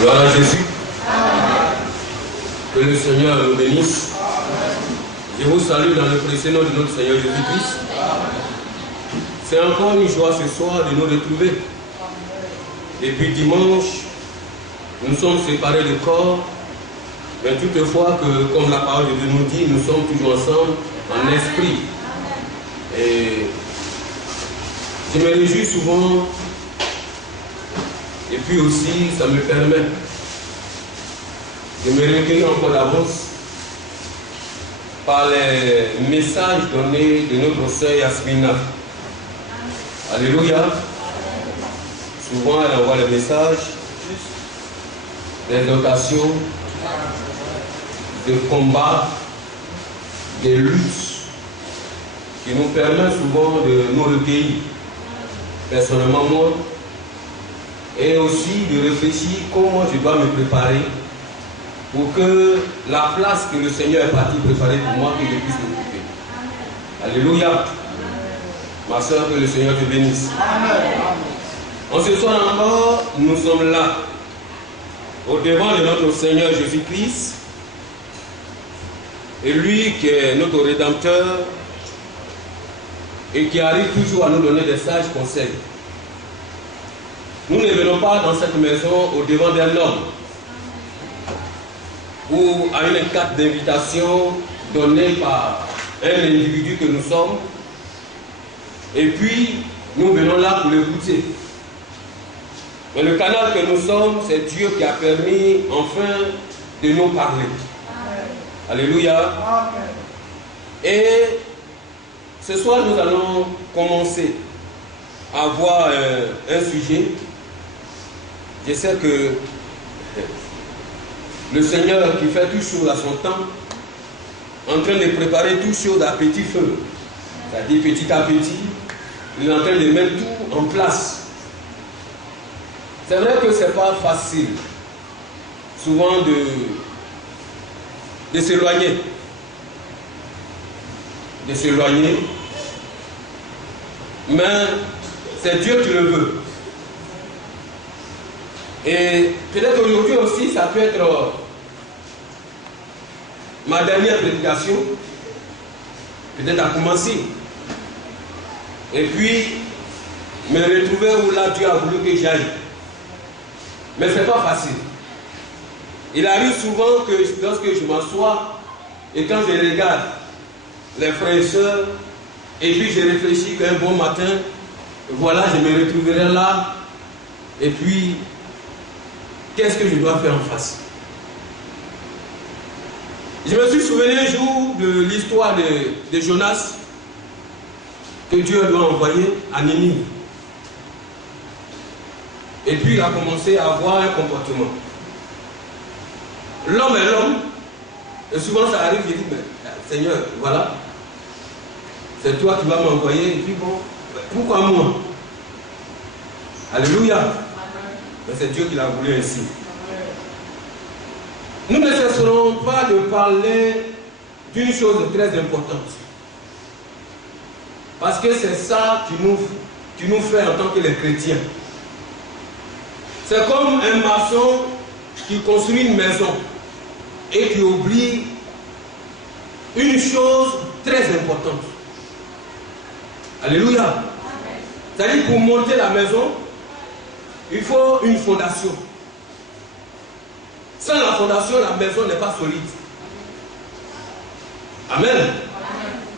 Gloire à Jésus. Que le Seigneur nous bénisse. Je vous salue dans le précieux nom de notre Seigneur Jésus-Christ. C'est encore une joie ce soir de nous retrouver. Depuis dimanche, nous sommes séparés de corps, mais toutefois que, comme la parole de Dieu nous dit, nous sommes toujours ensemble en esprit. Et je me réjouis souvent. Et puis aussi, ça me permet de me recueillir encore d'avance par les messages donnés de notre sœur Yasmina. Alléluia. Souvent, elle envoie les messages d'exhortation, de combat, des luttes qui nous permettent souvent de nous recueillir. Personnellement, moi, et aussi de réfléchir comment je dois me préparer pour que la place que le Seigneur est parti préparer pour moi, que je puisse m'occuper. Alléluia. Ma soeur, que le Seigneur te bénisse. En ce soir encore, nous sommes là, au devant de notre Seigneur Jésus-Christ, et lui qui est notre Rédempteur et qui arrive toujours à nous donner des sages conseils. Nous ne venons pas dans cette maison au devant d'un homme ou à une carte d'invitation donnée par un individu que nous sommes, et puis nous venons là pour l'écouter. Mais le canal que nous sommes, c'est Dieu qui a permis enfin de nous parler. Alléluia. Amen. Et ce soir, nous allons commencer à voir un sujet. Je sais que le Seigneur qui fait toutes choses à son temps, en train de préparer toutes choses à petit feu, c'est-à-dire petit à petit, il est en train de mettre tout en place. C'est vrai que ce n'est pas facile, souvent de s'éloigner. Mais c'est Dieu qui le veut. Et peut-être aujourd'hui aussi, ça peut être ma dernière prédication, peut-être à commencer. Et puis, me retrouver où là Dieu a voulu que j'aille. Mais ce n'est pas facile. Il arrive souvent que lorsque je m'assois et quand je regarde les frères et sœurs, et puis je réfléchis qu'un bon matin, voilà, je me retrouverai là, et puis, qu'est-ce que je dois faire en face? Je me suis souvenu un jour de l'histoire de Jonas, que Dieu doit envoyer à Ninive. Et puis il a commencé à avoir un comportement. L'homme est l'homme, et souvent ça arrive, je dis, mais Seigneur, voilà, c'est toi qui vas m'envoyer, et puis bon, pourquoi moi? Alléluia. Mais c'est Dieu qui l'a voulu ainsi. Nous ne cesserons pas de parler d'une chose très importante. Parce que c'est ça qui nous fait en tant que les chrétiens. C'est comme un maçon qui construit une maison et qui oublie une chose très importante. Alléluia. C'est-à-dire pour monter la maison, il faut une fondation. Sans la fondation, la maison n'est pas solide. Amen.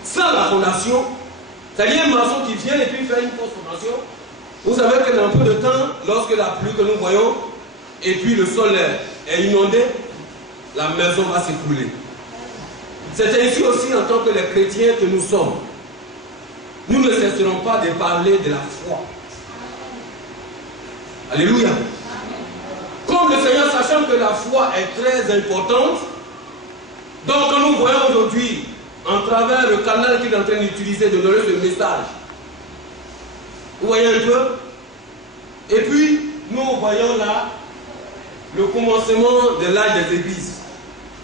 Sans la fondation, c'est-à-dire un maçon qui vient et puis fait une fausse fondation. Vous savez que dans peu de temps, lorsque la pluie que nous voyons, et puis le sol est inondé, la maison va s'écrouler. C'est ainsi aussi en tant que les chrétiens que nous sommes. Nous ne cesserons pas de parler de la foi. Alléluia. Comme le Seigneur, sachant que la foi est très importante, donc nous voyons aujourd'hui, en travers le canal qu'il est en train d'utiliser, de donner ce message. Vous voyez un peu? Et puis, nous voyons là le commencement de l'âge des églises.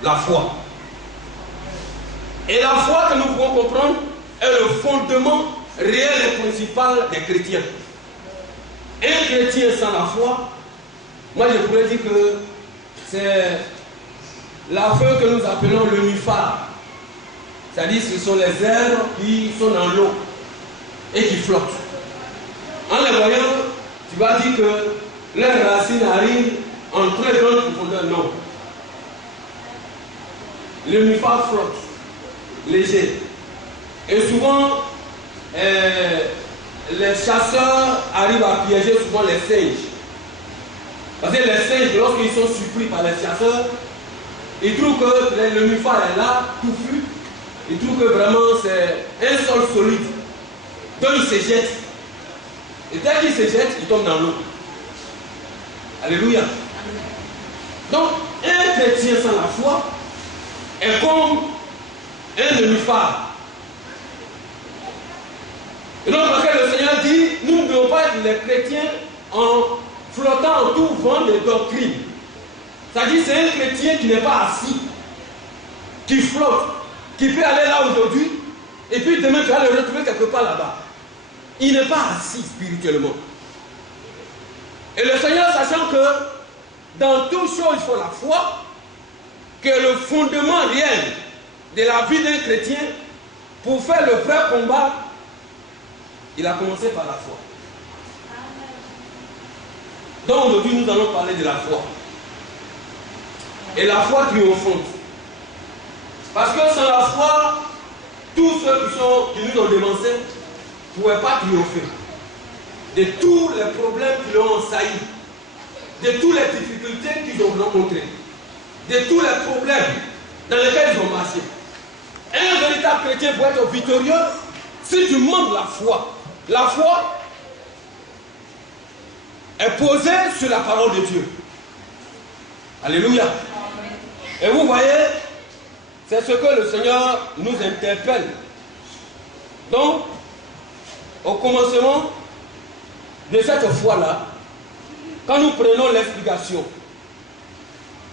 La foi. Et la foi que nous pouvons comprendre est le fondement réel et principal des chrétiens. Un chrétien sans la foi, moi je pourrais dire que c'est la feu que nous appelons le nuphar. C'est-à-dire que ce sont les herbes qui sont dans l'eau et qui flottent. En les voyant, tu vas dire que leurs racines arrivent en très grande profondeur. Non. Le nuphar flotte, léger. Et souvent, les chasseurs arrivent à piéger souvent les singes. Parce que les singes, lorsqu'ils sont surpris par les chasseurs, ils trouvent que le nuphar est là, touffu. Ils trouvent que vraiment c'est un sol solide. Donc ils se jettent. Et dès qu'ils se jettent, ils tombent dans l'eau. Alléluia. Donc, un chrétien sans la foi est comme un nuphar. Et donc, parce que le Seigneur dit, nous ne devons pas être les chrétiens en flottant en tout vent de doctrine. C'est-à-dire, c'est un chrétien qui n'est pas assis, qui flotte, qui peut aller là aujourd'hui, et puis demain tu vas le retrouver quelque part là-bas. Il n'est pas assis spirituellement. Et le Seigneur, sachant que dans toute chose, il faut la foi, que le fondement réel de la vie d'un chrétien, pour faire le vrai combat, il a commencé par la foi. Donc aujourd'hui, nous allons parler de la foi. Et la foi triomphante. Parce que sans la foi, tous ceux qui nous ont dévancés ne pouvaient pas triompher. De tous les problèmes qui l'ont ensaï, de toutes les difficultés qu'ils ont rencontrées, de tous les problèmes dans lesquels ils ont marché. Un véritable chrétien pour être victorieux, si tu manques la foi. La foi est posée sur la parole de Dieu. Alléluia. Et vous voyez, c'est ce que le Seigneur nous interpelle. Donc, au commencement de cette foi-là, quand nous prenons l'explication,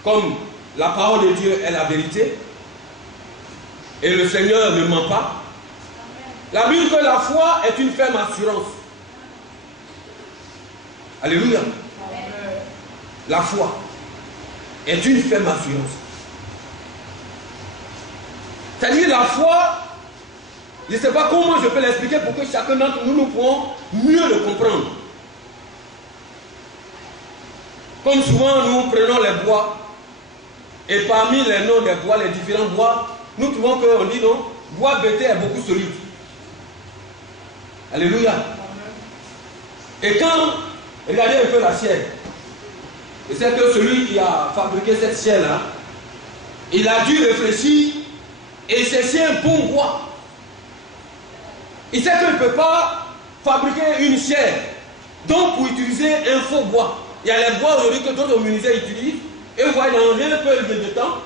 comme la parole de Dieu est la vérité, et le Seigneur ne ment pas, la Bible dit que la foi est une ferme assurance. Alléluia. La foi est une ferme assurance. C'est-à-dire la foi, je ne sais pas comment je peux l'expliquer pour que chacun d'entre nous pourrons mieux le comprendre. Comme souvent nous prenons les bois, et parmi les noms des bois, les différents bois, nous trouvons qu'on dit non, bois bété est beaucoup solide. Alléluia. Et quand, regardez un peu la chair, et c'est que celui qui a fabriqué cette chair-là, il a dû réfléchir et chercher un bon bois. Il sait qu'il ne peut pas fabriquer une chair, donc pour utiliser un faux bois. Il y a les bois aujourd'hui que d'autres menuisiers utilisent, et vous voyez dans un peu de temps,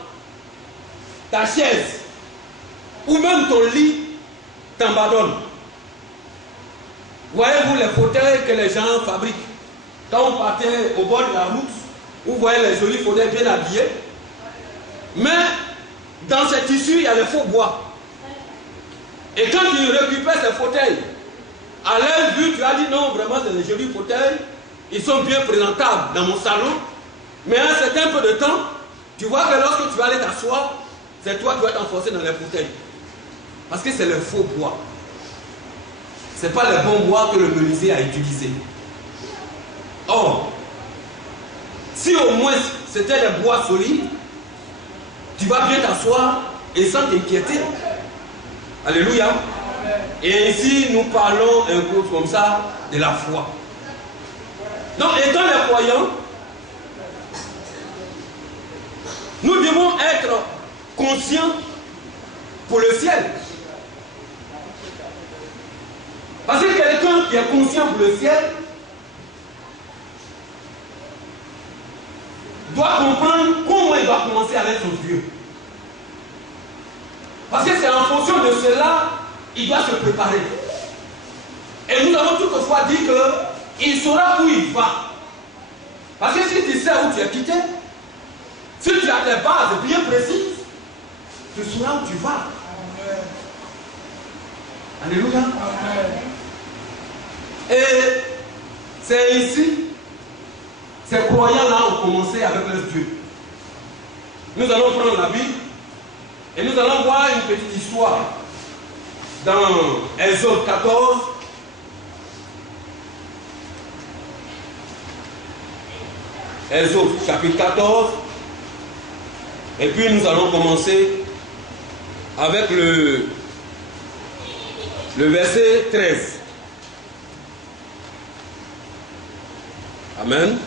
ta chaise, ou même ton lit, t'abandonne. Voyez-vous les fauteuils que les gens fabriquent. Quand on partait au bord de la route, vous voyez les jolis fauteuils bien habillés. Mais dans ces tissus, il y a les faux bois. Et quand tu récupères ces fauteuils, à l'œil vu, tu as dit non, vraiment, c'est des jolis fauteuils. Ils sont bien présentables dans mon salon. Mais à un certain peu de temps, tu vois que lorsque tu vas aller t'asseoir, c'est toi qui vas t'enfoncer dans les fauteuils. Parce que c'est le faux bois. Ce n'est pas le bon bois que le menuisier a utilisé. Or, Si au moins c'était des bois solides, tu vas bien t'asseoir et sans t'inquiéter. Alléluia. Et ainsi, nous parlons un peu comme ça de la foi. Donc, étant les croyants, nous devons être conscients pour le ciel. Parce que quelqu'un qui est conscient pour le ciel doit comprendre comment il doit commencer avec son Dieu. Parce que c'est en fonction de cela il doit se préparer. Et nous avons toutefois dit qu'il saura où il va. Parce que si tu sais où tu es quitté, si tu as des bases bien précises, tu sauras où tu vas. Alléluia. Et c'est ici, ces croyants-là ont commencé avec leur Dieu. Nous allons prendre la Bible et nous allons voir une petite histoire dans Exode 14. Exode chapitre 14. Et puis nous allons commencer avec le verset 13. Amen.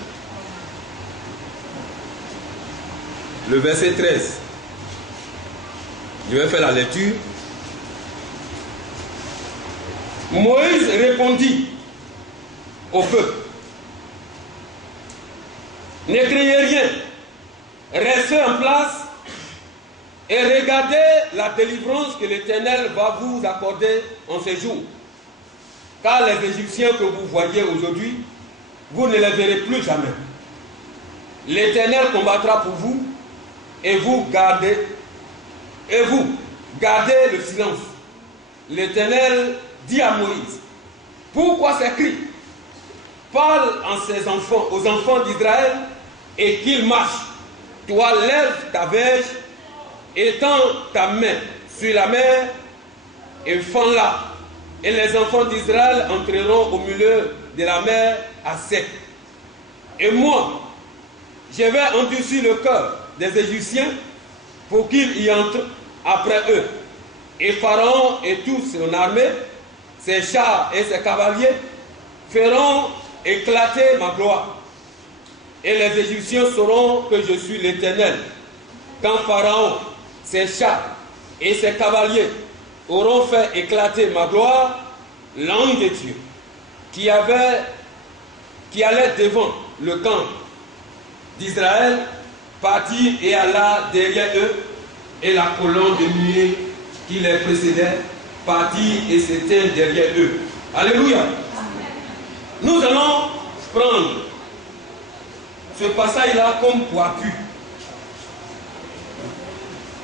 Le verset 13. Je vais faire la lecture. Moïse répondit au peuple: ne craignez rien, restez en place et regardez la délivrance que l'Éternel va vous accorder en ce jour. Car les Égyptiens que vous voyez aujourd'hui, vous ne les verrez plus jamais. L'Éternel combattra pour vous et vous gardez le silence. L'Éternel dit à Moïse: pourquoi ces cris? Parle aux enfants d'Israël et qu'ils marchent. Toi, lève ta verge, étends ta main sur la mer et fends-la. Et les enfants d'Israël entreront au milieu de la mer à sec. Et moi, je vais endurcir le cœur des Égyptiens pour qu'ils y entrent après eux. Et Pharaon et toute son armée, ses chars et ses cavaliers feront éclater ma gloire. Et les Égyptiens sauront que je suis l'Éternel. Quand Pharaon, ses chars et ses cavaliers auront fait éclater ma gloire, l'ange de Dieu qui allait devant le camp d'Israël partit et alla derrière eux, et la colonne de nuée qui les précédait partit et s'éteint derrière eux. Alléluia. Nous allons prendre ce passage-là comme pour appui.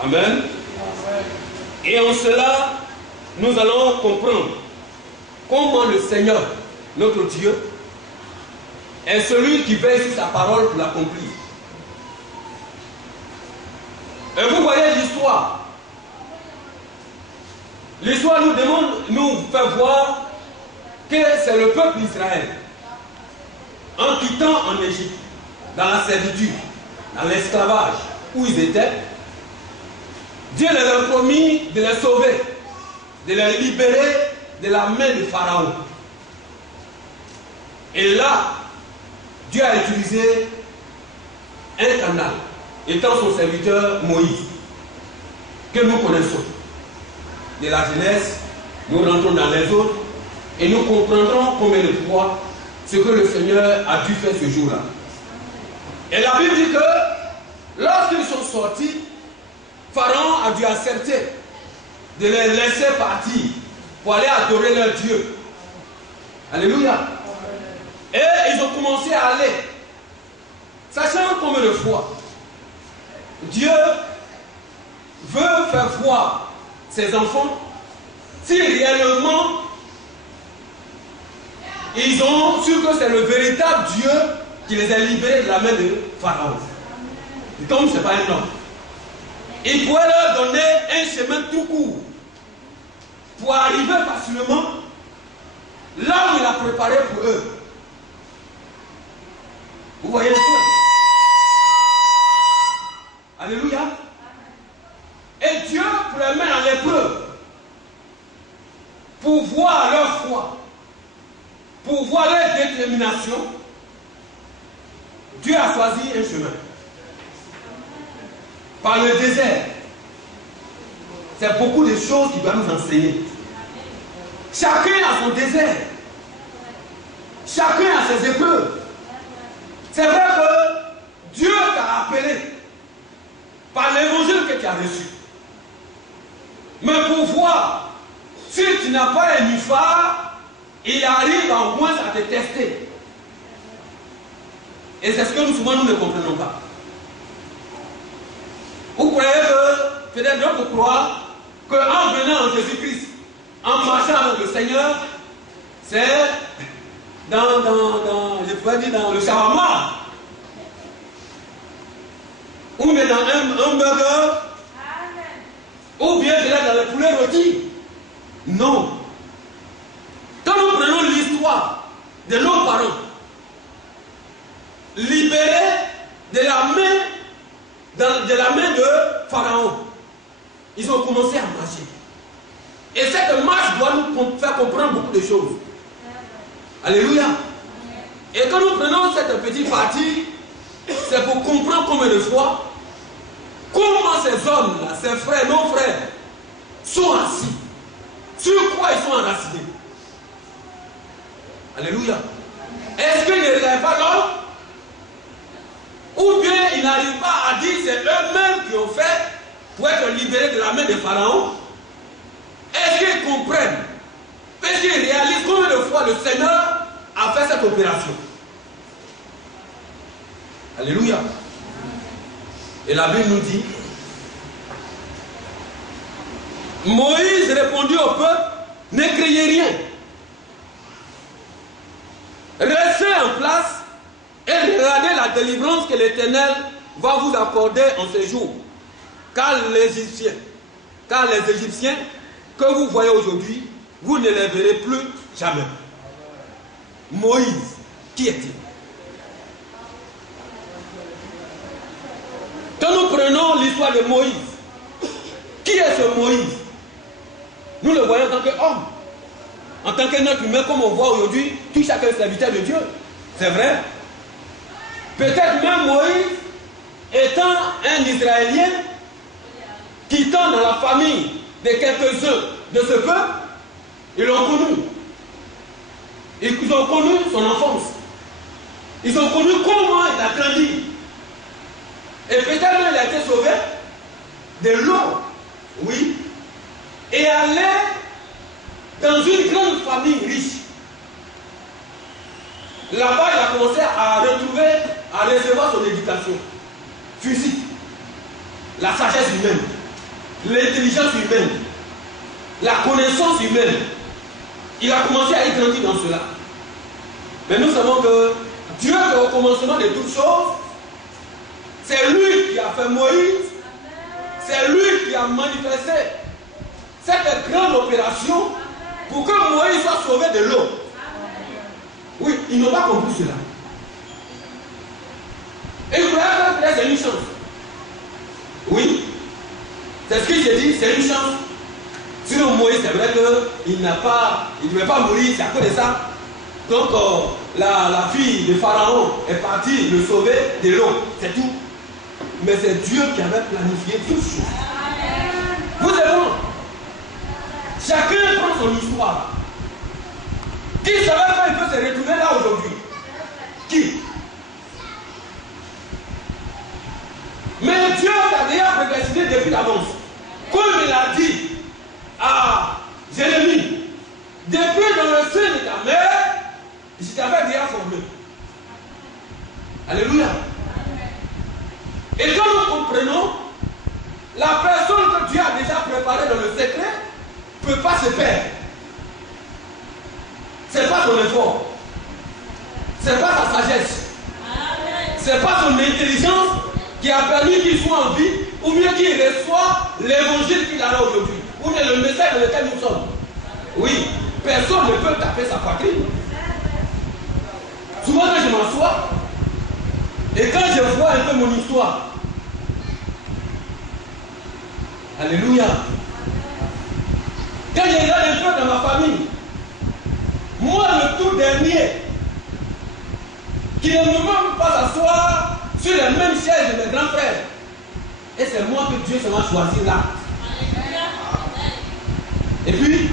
Amen. Et en cela, nous allons comprendre comment le Seigneur, notre Dieu, est celui qui veille sur sa parole pour l'accomplir. Et vous voyez l'histoire. L'histoire nous fait voir que c'est le peuple d'Israël, en quittant en Égypte, dans la servitude, dans l'esclavage où ils étaient, Dieu leur a promis de les sauver, de les libérer de la main de Pharaon. Et là, Dieu a utilisé un canal, étant son serviteur Moïse, que nous connaissons. De la Genèse, nous rentrons dans les autres et nous comprendrons combien de fois ce que le Seigneur a dû faire ce jour-là. Et la Bible dit que lorsqu'ils sont sortis, Pharaon a dû accepter de les laisser partir pour aller adorer leur Dieu. Alléluia. Et ils ont commencé à aller, sachant combien de fois Dieu veut faire voir ses enfants si réellement ils ont su que c'est le véritable Dieu qui les a libérés de la main de Pharaon. Et comme ce n'est pas un homme, il pourrait leur donner un chemin tout court pour arriver facilement là où il a préparé pour eux. Vous voyez le point? Dieu a choisi un chemin. Par le désert. C'est beaucoup de choses qu'il doit nous enseigner. Chacun a son désert. Chacun a ses épreuves. C'est vrai que Dieu t'a appelé par l'évangile que tu as reçu. Mais pour voir, si tu n'as pas un phare, il arrive au moins à te tester. Et c'est ce que nous souvent nous ne comprenons pas. Vous croyez que, peut-être d'autres croient, qu'en venant en Jésus-Christ, en marchant avec le Seigneur, c'est je pourrais dire dans le shawarma, ou bien dans un burger, ou bien peut-être dans le poulet rôti. Non. Quand nous prenons l'histoire de nos parents, libérés de la main de Pharaon, ils ont commencé à marcher. Et cette marche doit nous faire comprendre beaucoup de choses. Alléluia. Et quand nous prenons cette petite partie, c'est pour comprendre combien de fois, comment ces hommes-là, ces frères, nos frères, sont assis. Sur quoi ils sont enracinés. Alléluia. Est-ce qu'ils ne rêvent pas l'homme? Ou bien ils n'arrivent pas à dire c'est eux-mêmes qui ont fait pour être libérés de la main de Pharaon? Est-ce qu'ils comprennent? Est-ce qu'ils réalisent combien de fois le Seigneur a fait cette opération? Alléluia. Et la Bible nous dit, Moïse répondit au peuple, ne craignez rien. Restez en place et regardez la délivrance que l'Éternel va vous accorder en ce jour. Car les Égyptiens que vous voyez aujourd'hui, vous ne les verrez plus jamais. Moïse, qui est-il? Quand nous prenons l'histoire de Moïse, qui est ce Moïse? Nous le voyons en tant qu'homme, en tant qu'un être humain, comme on voit aujourd'hui, tout chacun est serviteur de Dieu. C'est vrai. Peut-être même Moïse, étant un Israélien, quittant dans la famille de quelques-uns de ce peuple, ils l'ont connu. Ils ont connu son enfance. Ils ont connu comment il a grandi. Et peut-être même il a été sauvé de l'eau. Oui. Et allé dans une grande famille riche. Là-bas, il a commencé à retrouver, à recevoir son éducation physique, la sagesse humaine, l'intelligence humaine, la connaissance humaine. Il a commencé à y grandir dans cela. Mais nous savons que Dieu, au commencement de toutes choses, c'est lui qui a fait Moïse, c'est lui qui a manifesté cette grande opération pour que Moïse soit sauvé de l'eau. Oui, ils n'ont pas compris cela. Et ils croyaient que c'est une chance. Oui, c'est ce que j'ai dit, c'est une chance. Sinon Moïse, c'est vrai qu'il ne devait pas mourir, c'est à cause de ça. Donc la fille de Pharaon est partie le sauver de l'eau, c'est tout. Mais c'est Dieu qui avait planifié toutes choses. Vous savez, chacun prend son histoire. Qui savait qu'il peut se retrouver là aujourd'hui? Qui? Mais Dieu t'a déjà prédestiné depuis l'avance. Comme il a dit à Jérémie, depuis dans le sein de ta mère, je t'avais déjà formé. Alléluia. Et quand nous comprenons, la personne que Dieu a déjà préparée dans le secret ne peut pas se perdre. Ce n'est pas son effort. Ce n'est pas sa sagesse. Ce n'est pas son intelligence qui a permis qu'il soit en vie ou bien qu'il reçoit l'évangile qu'il a là aujourd'hui. Ou bien le message dans lequel nous sommes. Oui, personne ne peut taper sa poitrine. Souvent quand je m'assois et quand je vois un peu mon histoire, alléluia, quand je regarde un peu dans ma famille, moi le tout dernier qui ne veut même pas s'asseoir sur les mêmes chaises de mes grands frères. Et c'est moi que Dieu m'a choisi là. Et puis,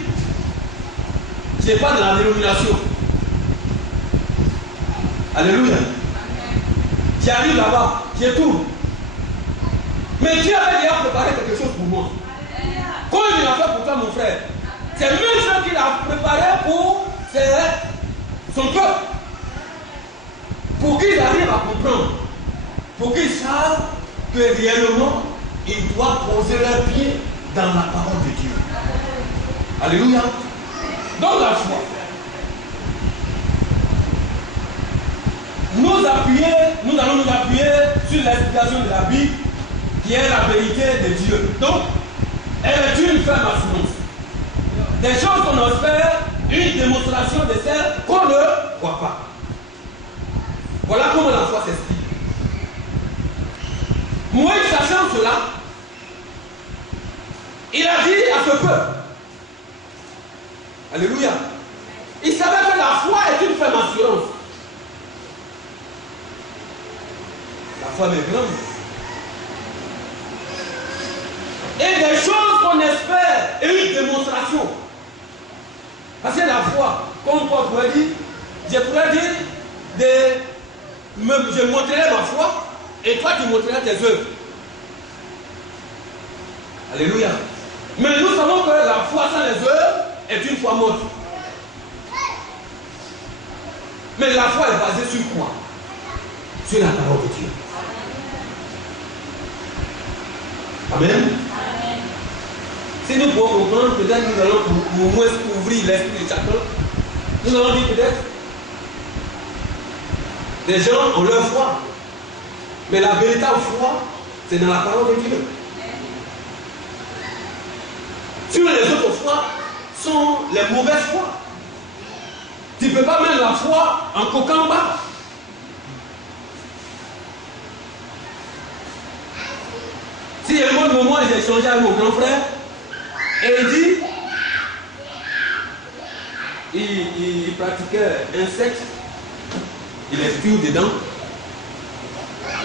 je n'ai pas de la dénomination. Alléluia. J'arrive là-bas, j'ai tout. Mais Dieu avait déjà préparé quelque chose pour moi. Quand il l'a fait pour toi, mon frère, c'est même ce qu'il a préparé pour son peuple. Pour qu'ils arrivent à comprendre. Pour qu'ils savent que réellement, ils doivent poser leurs pieds dans la parole de Dieu. Alléluia. Dans la foi. Nous allons nous appuyer sur l'explication de la Bible qui est la vérité de Dieu. Donc, elle est une ferme assurance. Des choses qu'on ose faire, une démonstration de celles qu'on ne voit pas. Voilà comment la foi s'explique. Moïse, sachant cela, il a dit à ce peuple, alléluia, il savait que la foi est une ferme assurance. La foi est grande. Et des choses qu'on espère et une démonstration. Parce que la foi, comme Paul pourrait dire, je pourrais dire, je montrerai ma foi et toi tu montreras tes œuvres. Alléluia. Mais nous savons que la foi sans les œuvres est une foi morte. Mais la foi est basée sur quoi? Sur la parole de Dieu. Amen. Si nous pouvons comprendre, peut-être nous allons au moins ouvrir l'esprit de chacun. Nous allons dire peut-être, les gens ont leur foi. Mais la véritable foi, c'est dans la parole de Dieu. Sur les autres foi sont les mauvaises foi. Tu ne peux pas mettre la foi en cocamba. Si il y a un moment, j'ai échangé avec mon grand frère, et il dit, il pratiquait un sexe, il expire dedans.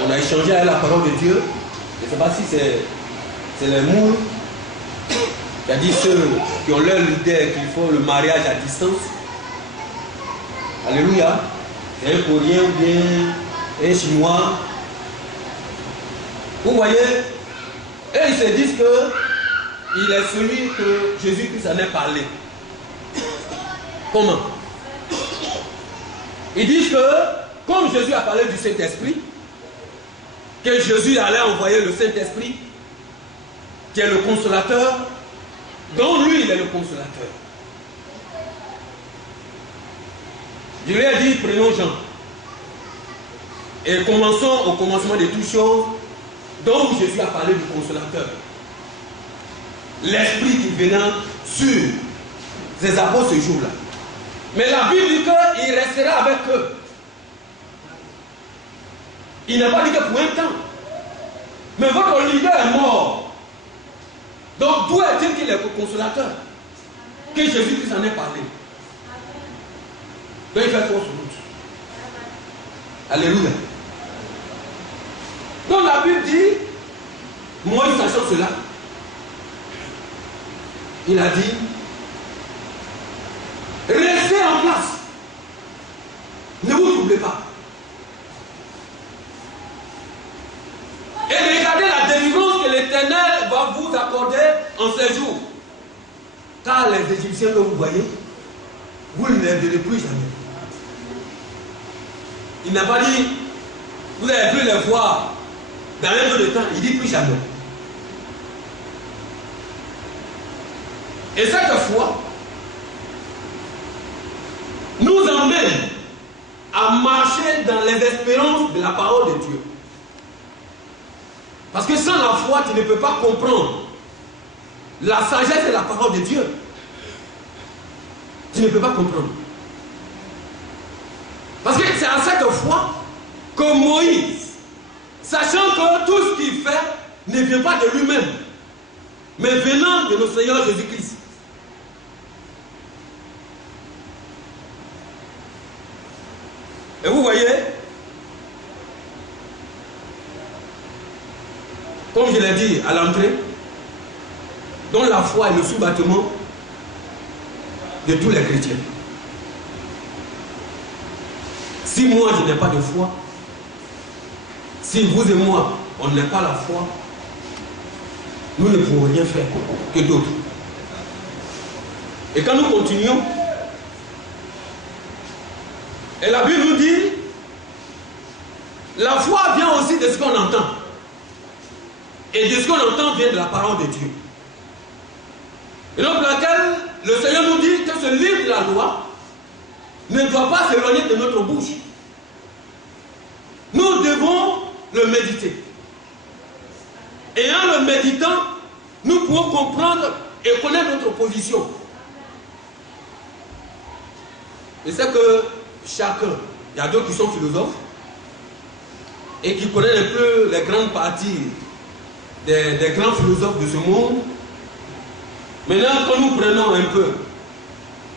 On a échangé avec la parole de Dieu. Je ne sais pas si c'est les moules. Il a dit ceux qui ont leur idée qu'il faut le mariage à distance. Alléluia. C'est un Coréen ou bien un Chinois. Vous voyez, et ils se disent qu'il est celui que Jésus-Christ en a parlé. Comment? Ils disent que, comme Jésus a parlé du Saint-Esprit, que Jésus allait envoyer le Saint-Esprit, qui est le consolateur, dont lui, il est le consolateur. Je lui ai dit, prenons Jean. Et commençons au commencement de toutes choses, dont Jésus a parlé du consolateur. L'Esprit qui venait sur ses apôtres ce jour-là. Mais la Bible dit qu'il restera avec eux. Il n'a pas dit que pour un temps. Mais votre leader est mort. Donc d'où est-il qu'il est le consolateur? Que Jésus-Christ en ait parlé. Donc il fait fausse route. Alléluia. Donc la Bible dit, Moïse sachant cela, il a dit, restez en place. Ne vous troublez pas. Et regardez la délivrance que l'Éternel va vous accorder en ces jours. Car les Égyptiens que vous voyez, vous ne les verrez plus jamais. Il n'a pas dit, vous avez pu les voir dans un peu de temps, il dit plus jamais. Et cette fois, nous emmène à marcher dans les espérances de la parole de Dieu. Parce que sans la foi, tu ne peux pas comprendre la sagesse de la parole de Dieu. Tu ne peux pas comprendre. Parce que c'est à cette foi que Moïse, sachant que tout ce qu'il fait ne vient pas de lui-même, mais venant de notre Seigneur Jésus-Christ. Et vous voyez, comme je l'ai dit à l'entrée, dont la foi est le sous-bâtiment de tous les chrétiens. Si moi je n'ai pas de foi, si vous et moi on n'a pas la foi, nous ne pouvons rien faire que d'autres. Et quand nous continuons, et la Bible nous dit, la foi vient aussi de ce qu'on entend. Et de ce qu'on entend vient de la parole de Dieu. Et donc laquelle le Seigneur nous dit que ce livre de la loi ne doit pas s'éloigner de notre bouche. Nous devons le méditer. Et en le méditant, nous pouvons comprendre et connaître notre position. Et c'est que chacun, il y a d'autres qui sont philosophes et qui connaissent un peu les grandes parties des grands philosophes de ce monde. Maintenant, quand nous prenons un peu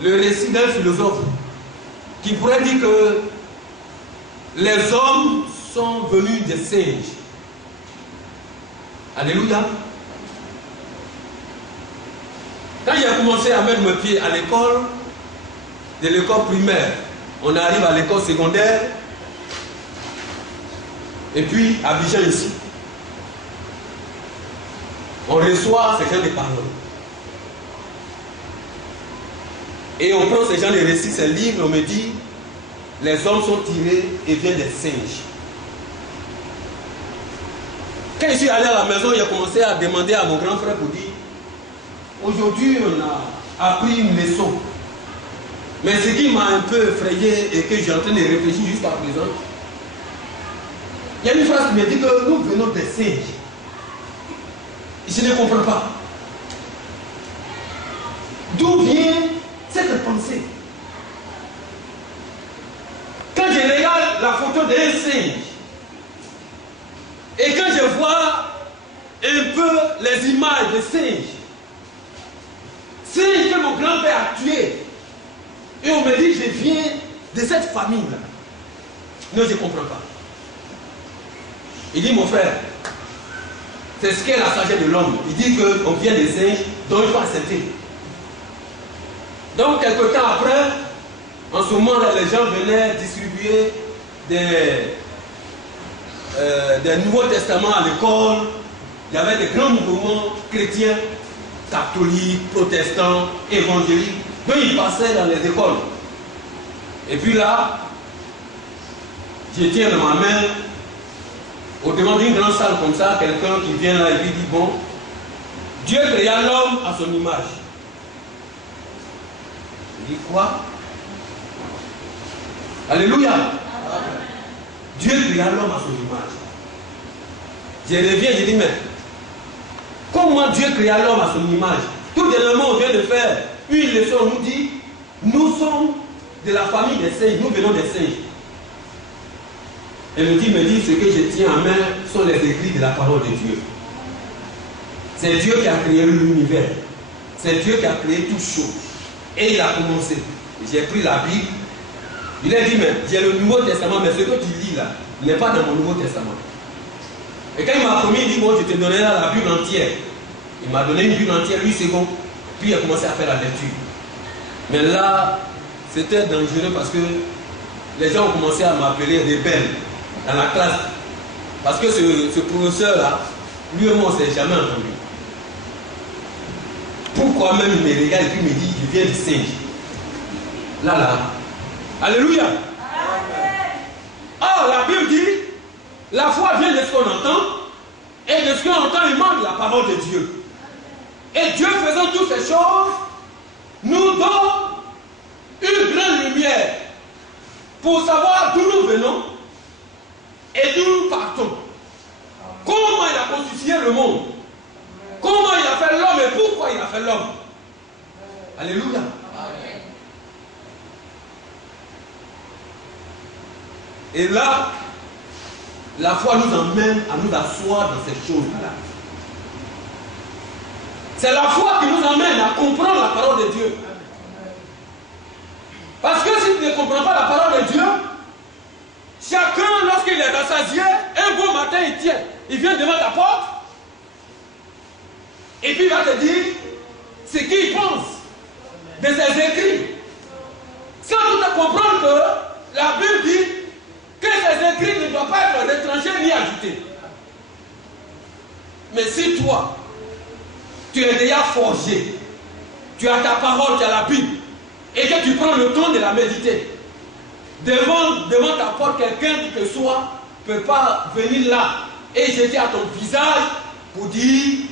le récit d'un philosophe qui pourrait dire que les hommes sont venus des singes. Alléluia. Quand j'ai commencé à mettre mes pieds à l'école, de l'école primaire, on arrive à l'école secondaire, et puis à Abidjan ici, on reçoit ces gens de paroles. Et on prend ces gens de récits, ces livres, on me dit, les hommes sont tirés et viennent des singes. Quand je suis allé à la maison, j'ai commencé à demander à mon grand frère pour dire, aujourd'hui on a appris une leçon. Mais ce qui m'a un peu effrayé et que j'ai en train de réfléchir jusqu'à présent, il y a une phrase qui me dit que nous venons des singes. Je ne comprends pas. D'où vient cette pensée? Quand je regarde la photo d'un singe, et quand je vois un peu les images de singes que mon grand-père a tué, et on me dit je viens de cette famille-là. Non, je ne comprends pas. Il dit mon frère, c'est ce qu'est la sagesse de l'homme. Il dit qu'on vient des singes, donc il faut accepter. Donc quelque temps après, en ce moment là, les gens venaient distribuer des Nouveaux Testaments à l'école. Il y avait des grands mouvements chrétiens, catholiques, protestants, évangéliques. Donc ils passaient dans les écoles. Et puis là, je tiens dans ma main, au devant d'une grande salle comme ça, quelqu'un qui vient là et lui dit, bon, Dieu créa l'homme à son image. Il dit quoi? Alléluia. Amen. Dieu créa l'homme à son image. Je reviens, je dis, mais comment Dieu créa l'homme à son image? Tout dernièrement, on vient de faire une leçon, on nous dit, nous sommes de la famille des singes, nous venons des singes. Elle me dit, ce que je tiens en main sont les écrits de la parole de Dieu. C'est Dieu qui a créé l'univers. C'est Dieu qui a créé toutes choses. Et il a commencé. J'ai pris la Bible. Il a dit, mais j'ai le Nouveau Testament, mais ce que tu lis là n'est pas dans mon Nouveau Testament. Et quand il m'a promis, il dit, bon, je te donnerai la Bible entière. Il m'a donné une Bible entière, 8 secondes. Puis il a commencé à faire la lecture. Mais là, c'était dangereux parce que les gens ont commencé à m'appeler rebelle dans la classe. Parce que ce professeur-là, lui et moi, on ne s'est jamais entendu. Pourquoi même il me regarde et puis il me dit, je viens du singe. Là. Alléluia. Or, la Bible dit, la foi vient de ce qu'on entend, et de ce qu'on entend, il manque la parole de Dieu. Et Dieu faisant toutes ces choses, nous donne une grande lumière pour savoir d'où nous venons et d'où nous partons. Comment il a constitué le monde, comment il a fait l'homme et pourquoi il a fait l'homme. Alléluia. Amen. Et là, la foi nous emmène à nous asseoir dans ces choses-là. C'est la foi qui nous amène à comprendre la parole de Dieu. Parce que si tu ne comprends pas la parole de Dieu, chacun, lorsqu'il est rassasié, un beau matin, il vient devant ta porte, Et puis il va te dire ce qu'il pense de ses écrits. Sans tout à comprendre que la Bible dit que ces écrits ne doivent pas être retranchés ni ajoutés. Mais si toi, tu es déjà forgé, tu as ta parole, tu as la Bible, et que tu prends le temps de la méditer, devant ta porte, quelqu'un qui te soit ne peut pas venir là et jeter à ton visage pour dire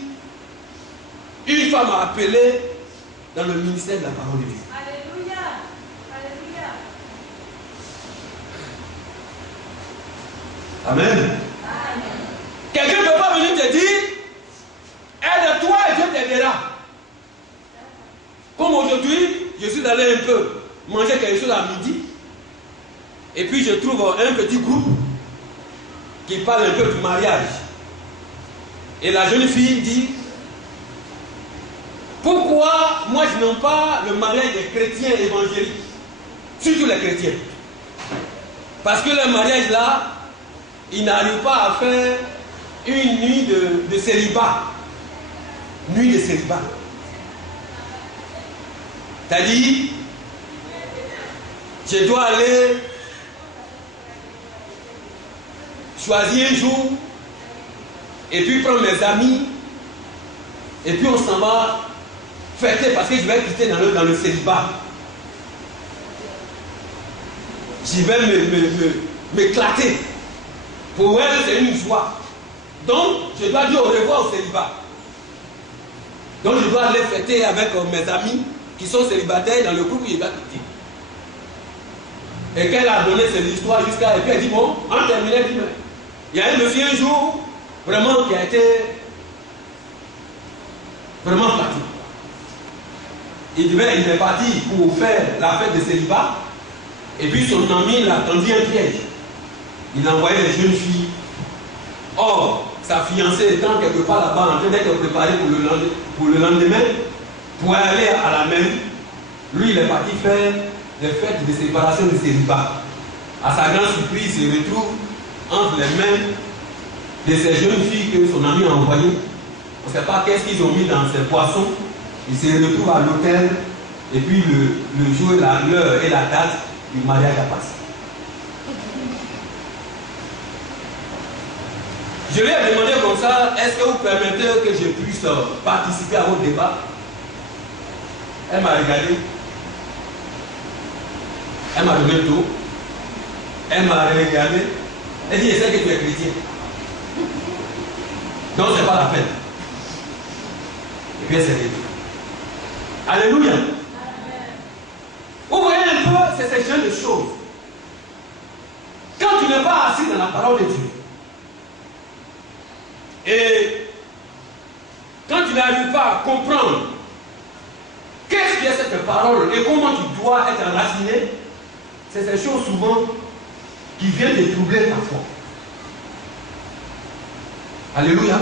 une femme m'a appelé dans le ministère de la parole de Dieu. Alléluia. Alléluia. Amen. Amen. Quelqu'un ne peut pas venir te dire aide-toi et Dieu t'aidera. Comme aujourd'hui, je suis allé un peu manger quelque chose à midi. Et puis je trouve un petit groupe qui parle un peu du mariage. Et la jeune fille dit pourquoi moi je n'aime pas le mariage des chrétiens évangéliques, surtout les chrétiens. Parce que le mariage là, ils n'arrivent pas à faire une nuit de célibat. Nuit de célibat. C'est-à-dire, je dois aller choisir un jour et puis prendre mes amis et puis on s'en va fêter parce que je vais quitter dans le célibat. Je vais m'éclater. Pour elle, c'est une joie. Donc, je dois dire au revoir au célibat. Donc, je dois aller fêter avec mes amis qui sont célibataires dans le groupe où il va quitter. Et qu'elle a donné cette histoire jusqu'à... Et puis elle dit, bon, en terminant, elle dit, il y a un monsieur un jour, vraiment, qui a été vraiment flatté. Il est parti pour faire la fête de célibat. Et puis son ami l'a tendu un piège. Il a envoyé les jeunes filles. Or, sa fiancée étant quelque part là-bas en train d'être préparée pour le lendemain, pour aller à la mairie, lui il est parti faire des fêtes de séparation de célibat. À sa grande surprise, il se retrouve entre les mains de ces jeunes filles que son ami a envoyées. On ne sait pas qu'est-ce qu'ils ont mis dans ces poissons. Il se retrouve à l'hôtel et puis le jour, l'heure et la date du mariage a passé. Je lui ai demandé comme ça, est-ce que vous permettez que je puisse participer à votre débat? Elle m'a regardé. Elle m'a donné le dos. Elle m'a regardé. Elle dit, je sais que tu es chrétien. Donc c'est pas la peine. Et puis elle s'est levée. Alléluia. Amen. Vous voyez un peu, c'est ce genre de choses. Quand tu n'es pas assis dans la parole de Dieu, et quand tu n'arrives pas à comprendre qu'est-ce qui est cette parole et comment tu dois être enraciné, c'est ces choses souvent qui viennent de troubler ta foi. Alléluia.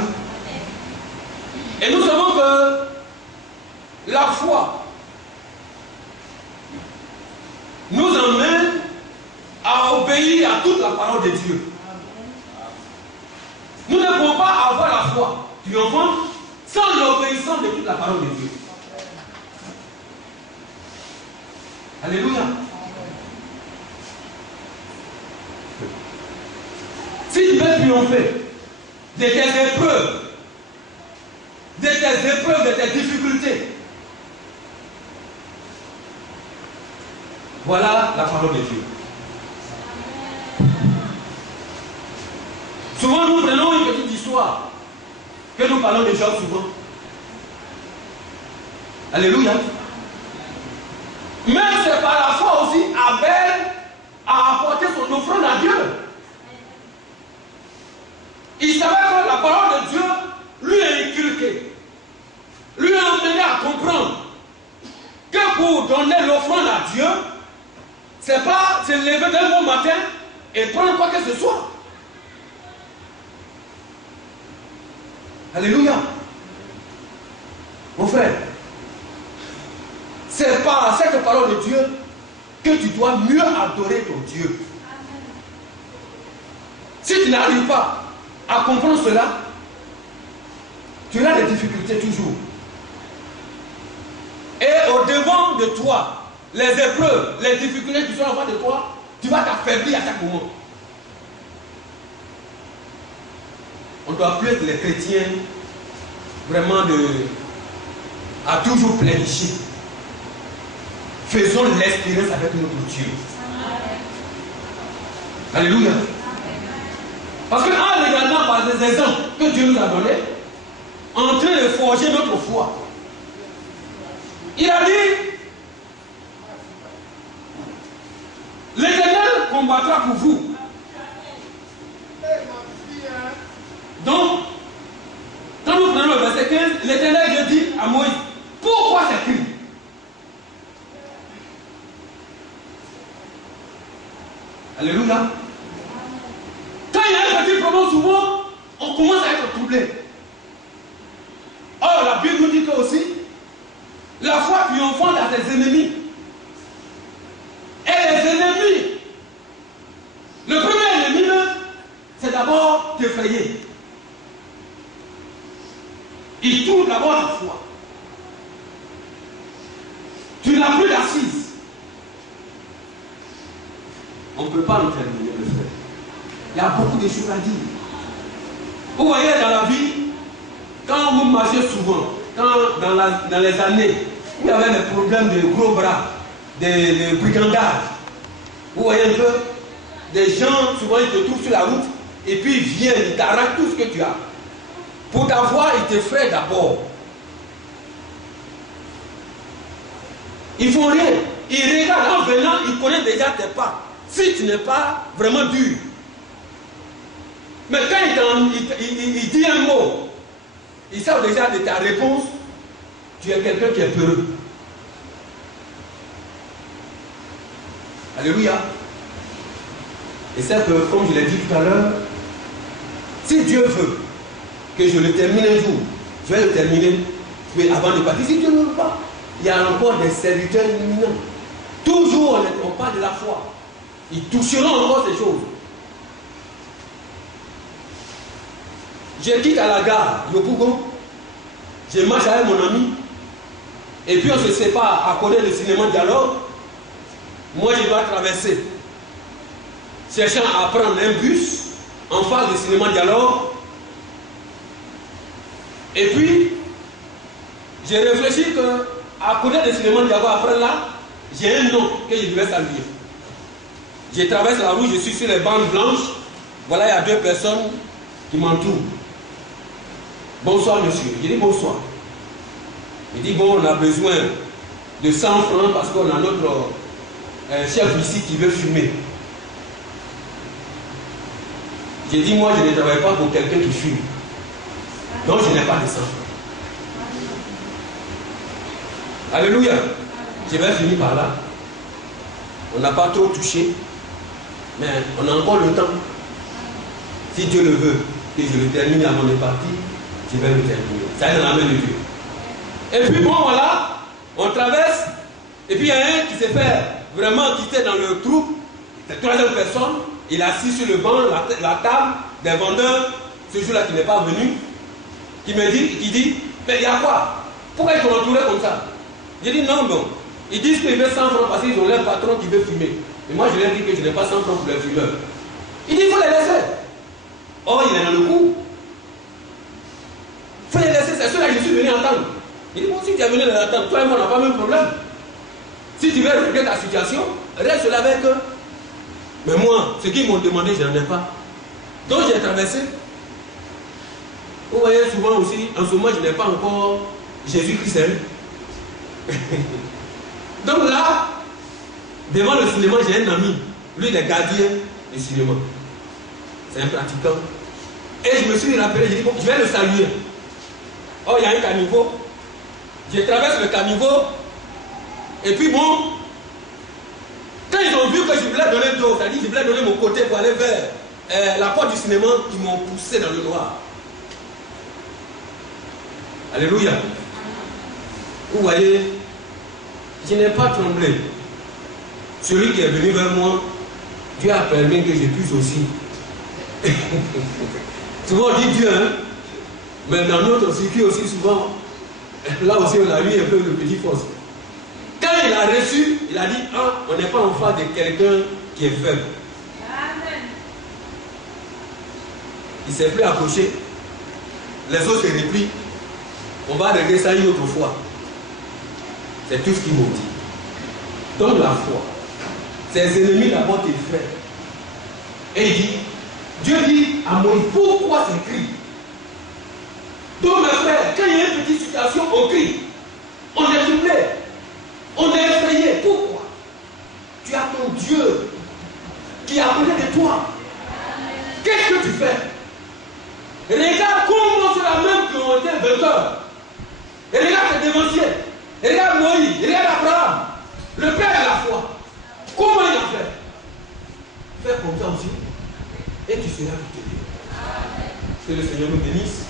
Et nous savons que la foi nous emmène à obéir à toute la parole de Dieu. Nous ne pouvons pas avoir la foi triomphante sans l'obéissance de toute la parole de Dieu. Alléluia. Si tu veux triompher de tes épreuves, de tes difficultés, voilà la parole de Dieu. Souvent nous prenons une petite histoire que nous parlons de Job souvent. Alléluia. Même c'est par la foi aussi, Abel a apporté son offrande à Dieu. Il savait que la parole de Dieu lui a inculqué, lui a amené à comprendre que pour donner l'offrande à Dieu, c'est pas se lever d'un bon matin et prendre quoi que ce soit. Alléluia. Mon frère, c'est par cette parole de Dieu que tu dois mieux adorer ton Dieu. Si tu n'arrives pas à comprendre cela, tu auras des difficultés toujours. Et au devant de toi, les épreuves, les difficultés qui sont en face de toi, tu vas t'affaiblir à chaque moment. On ne doit plus être les chrétiens vraiment à toujours planifier. Faisons l'expérience avec notre Dieu. Alléluia. Parce qu'en regardant par des exemples que Dieu nous a donnés, en train de forger notre foi, il a dit, l'Éternel combattra pour vous. Donc, quand nous prenons le verset 15, l'Éternel Dieu dit à Moïse, pourquoi ces cris? Alléluia. Quand il y a un petit problème, souvent, on commence à être troublé. Or, la Bible nous dit que aussi, la foi triomphante à ses ennemis. Et les ennemis, le premier ennemi, c'est d'abord t'effrayer. Il trouve d'abord la foi. Tu n'as plus d'assise. On ne peut pas nous terminer, le frère. Il y a beaucoup de choses à dire. Vous voyez dans la vie, quand vous marchez souvent, dans les années où il y avait des problèmes de gros bras, de brigandage, vous voyez un peu, des gens, souvent ils te trouvent sur la route, et puis ils viennent, ils t'arrachent tout ce que tu as. Pour t'avoir, ils te fraient d'abord. Ils font rien. Ils regardent en venant, ils connaissent déjà tes pas. Si tu n'es pas vraiment dur. Mais quand il dit un mot, ils savent déjà de ta réponse, tu es quelqu'un qui est peureux. Alléluia. Et c'est que, comme je l'ai dit tout à l'heure, si Dieu veut que je le termine un jour, je vais le terminer, mais avant de partir, si Dieu ne veut pas, il y a encore des serviteurs imminents. Toujours on parle de la foi. Ils toucheront encore ces choses. Je quitte à la gare, Yopougon, je marche avec mon ami, et puis on se sépare à côté du cinéma Dialogue. Moi je dois traverser, cherchant à prendre un bus en face du cinéma Dialogue. Et puis, j'ai réfléchi qu'à côté du cinéma Dialogue, après là, j'ai un nom que je devais saluer. Je traverse la rue, je suis sur les bandes blanches. Voilà, il y a deux personnes qui m'entourent. Bonsoir monsieur. Je dis bonsoir. Il dit bon, on a besoin de 100 francs parce qu'on a notre chef ici qui veut fumer. J'ai dit moi je ne travaille pas pour quelqu'un qui fume. Donc je n'ai pas de 100 francs. Alléluia. Je vais finir par là. On n'a pas trop touché. Mais on a encore le temps. Si Dieu le veut, que je le termine avant de partir, je vais le terminer. Ça est dans la main de Dieu. Et puis bon, voilà, on traverse. Et puis il y a un qui s'est fait vraiment quitter dans le trou. C'est troisième personne. Il est assis sur le banc, la table des vendeurs, ce jour-là qui n'est pas venu, qui me dit, mais il y a quoi? Pourquoi ils t'ont entouré comme ça? J'ai dit non. Ils disent qu'ils veulent 100 francs parce qu'ils ont leur patron qui veut fumer. Et moi je leur dis que je n'ai pas 100 francs pour les fumeurs. Il dit il faut les laisser. Oh, il est dans le coup. Il faut les laisser, c'est ceux-là que je suis venu entendre. Il dit bon, si tu es venu les entendre, toi et moi on n'a pas le même problème. Si tu veux régler ta situation, reste là avec eux. Mais moi, ce qu'ils m'ont demandé, je n'en ai pas. Donc j'ai traversé. Vous voyez souvent aussi, en ce moment je n'ai pas encore Jésus-Christ. Donc là, devant le cinéma, j'ai un ami. Lui, il est gardien du cinéma. C'est un pratiquant. Et je me suis rappelé, j'ai dit, bon, je vais le saluer. Oh, il y a un caniveau. Je traverse le caniveau. Et puis bon, quand ils ont vu que je voulais donner le dos, c'est-à-dire que je voulais donner mon côté pour aller vers la porte du cinéma, ils m'ont poussé dans le noir. Alléluia. Vous voyez, je n'ai pas tremblé. Celui qui est venu vers moi, Dieu a permis que je puisse aussi. Souvent on dit Dieu, hein? Mais dans notre circuit aussi, souvent, là aussi, on a eu un peu le petit force. Quand il a reçu, il a dit, ah, on n'est pas en face de quelqu'un qui est faible. Amen. Il ne s'est plus accroché. Les autres se replient. On va régler ça une autre fois. C'est tout ce qu'ils m'ont dit. Donc la foi. Ses ennemis d'abord tes frères. Et il dit, Dieu dit à Moïse, pourquoi ces cris? Donc mes frères, quand il y a une petite situation, on crie. On est troublé. On est effrayé. Pourquoi? Tu as ton Dieu qui est à côté de toi. Qu'est-ce que tu fais? Regarde comment c'est la même qui ont été vainqueurs. Et regarde tes dévanciers. Et regarde Moïse. Et regarde Abraham. Le père de la foi. Comment il a fait? Fais comme ça aussi. Et tu seras victorieux. Que le Seigneur nous bénisse.